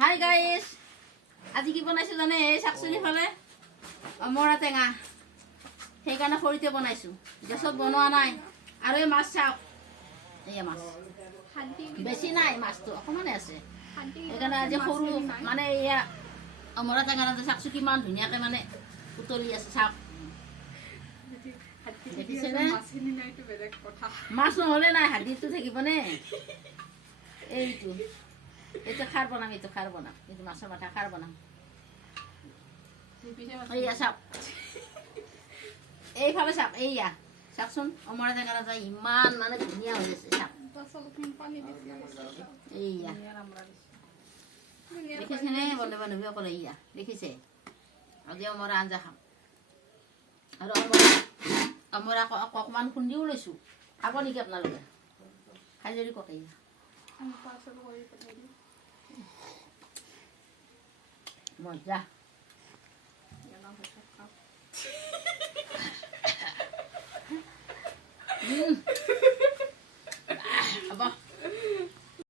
Hi guys, আজি কি বনাইছো জানে? এই শাকচুনি ফালে অমৰা টেঙা, সেইকাৰণে খৰিতে বনাইছো, গেছত বনোৱা নাই। আৰু এই মাছ চাওক, এই মাছ বেছি নাই, মাছটো অকণমানে আছে। সেইকাৰণে আজি সৰু মানে এয়া অমৰা টেঙাৰ শাকচু কিমান ধুনীয়াকৈ মানে উতলি আছে চাওক। দেখিছেনে? মাছ নহ'লে নাই, হাড়িটো থাকিবনে? এইটো এইটো খাৰ বনাম, এইটো খাৰ বনাম, এইটো মাছৰ মাথা খাৰ বনাম। এইয়া চাওক, এইফালে চাওক, এইয়া চাওকচোন অমৰা টেঙাৰ আঞ্জা ইমান মানে ধুনীয়া হৈ আছে চাওক। এইয়া দেখিছেনে বন্ধু বান্ধৱীসকলে? এইয়া দেখিছে? আজি অমৰা আঞ্জা খাম। আৰু অমৰা অকণমান খুন্দিও লৈছোঁ। খাব নেকি আপোনালোকে? খাই যদি কওক। এইয়া মজা। হ'ব।